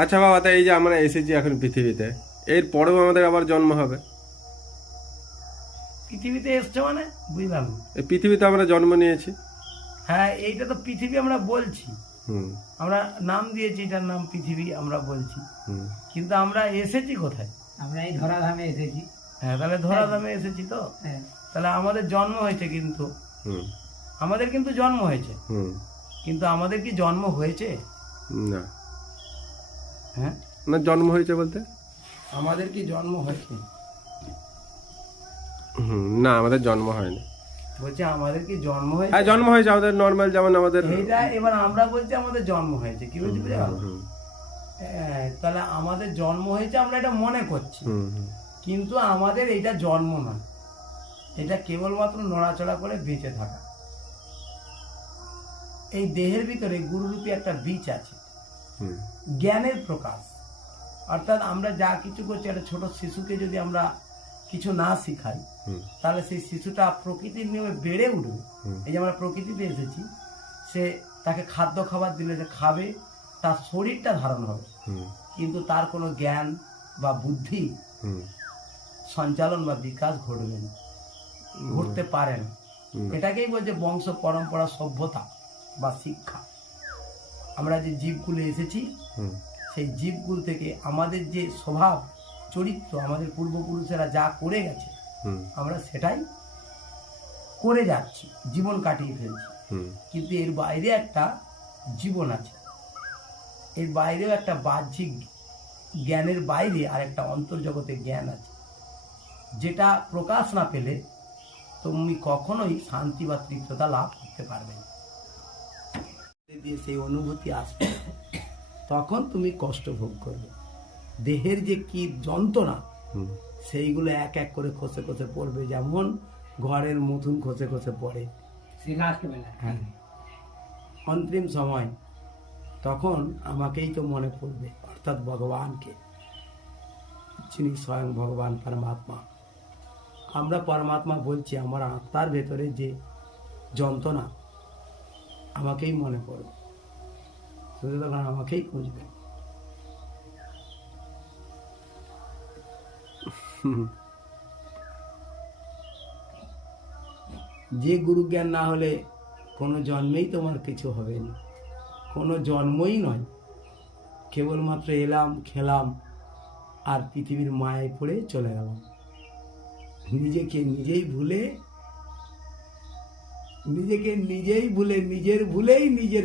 আচ্ছা বাবা, তাই এই যে আমরা এসেছি এখন পৃথিবীতে, এর পরেও আমাদের আবার জন্ম হবে? পৃথিবীতে এসছে মানে বুঝলাম না। এই পৃথিবীতে আমরা জন্ম নিয়েছি। হ্যাঁ, এইটা তো পৃথিবী আমরা বলছি, হুম আমরা নাম দিয়েছি, এটার নাম পৃথিবী আমরা বলছি, হুম কিন্তু আমরা এসেছি কোথায়? আমরা এই ধরাধামে এসেছি। হ্যাঁ, তাহলে ধরাধামে এসেছি তো, হ্যাঁ, তাহলে আমাদের জন্ম হয়েছে, কিন্তু হুম আমাদের কিন্তু জন্ম হয়েছে, হুম কিন্তু আমাদের কি জন্ম হয়েছে? না, হ্যাঁ, না জন্ম হয়েছে বলতে? আমাদের কি জন্ম হয়েছে? না, আমাদের জন্ম হয়নি। বলছে আমাদের কি জন্ম হয়েছে? হ্যাঁ, জন্ম হয়েছে আমাদের, নর্মাল যেমন আমাদের। এইটা এবার আমরা বলছি আমাদের জন্ম হয়েছে, কি বলছি বুঝে গেল? হুম হ্যাঁ, তাহলে আমাদের জন্ম হয়েছে আমরা এটা মনে করছি, হুম হুম কিন্তু আমাদের এটা জন্ম নয়, এটা কেবলমাত্র নড়াচড়া করে বেঁচে থাকা। এই দেহের ভিতরে গুরুরূপী একটা বীজ আছে, হুম জ্ঞানের প্রকাশ। অর্থাৎ আমরা যা কিছু করছি, একটা ছোট শিশুকে যদি আমরা কিছু না শিখাই, হুম তাহলে সেই শিশুটা প্রকৃতির নিয়মে বেড়ে উঠবে। হুম এই যে আমরা প্রকৃতিতে এসেছি, সে তাকে খাদ্য খাবার দিলে যে খাবে, তার শরীরটা ধারণ হবে, হুম কিন্তু তার কোনো জ্ঞান বা বুদ্ধি হুম সঞ্চালন বা বিকাশ ঘটবে না, ঘটতে পারে না। হুম এটাকেই বলছে বংশ পরম্পরা, সভ্যতা বা শিক্ষা। আমরা যে জীবগুলো এসেছি, হুম সেই জীবগুলো থেকে আমাদের যে স্বভাব চরিত্র, আমাদের পূর্বপুরুষেরা যা করে গেছে, হুম আমরা সেটাই করে যাচ্ছি, জীবন কাটিয়ে ফেলছি। হুম কিন্তু এর বাইরে একটা জীবন আছে, এর বাইরেও একটা বাহ্যিক জ্ঞানের বাইরে আর একটা অন্তর্জগতে জ্ঞান আছে, যেটা প্রকাশ না পেলে তুমি কখনোই শান্তি বা তৃপ্ততা লাভ করতে পারবে না। দিয়ে সেই অনুভূতি আসবে, তখন তুমি কষ্ট ভোগ করবে। দেহের যে কি যন্ত্রণা, হুম সেইগুলো এক এক করে খসে খসে পড়বে, যেমন ঘরের মতন খসে খসে পড়ে। সে লাস্ট বেলা। হ্যাঁ, অন্তিম সময় তখন আমাকেই তো মনে পড়বে, অর্থাৎ ভগবানকে, যিনি স্বয়ং ভগবান পরমাত্মা। আমরা পরমাত্মা বলছি, আমার আত্মার ভেতরে যে যন্ত্রণা, আমাকেই মনে পড়বে, শুধু তখন আমাকেই খুঁজবে। যে গুরু জ্ঞান না হলে কোনো জন্মেই তোমার কিছু হবে না, কোনো জন্মই নয়, কেবলমাত্র এলাম, খেলাম, আর পৃথিবীর মায়ায় পড়ে চলে গেলাম। নিজেকে নিজেই ভুলে, নিজের ভুলেই নিজের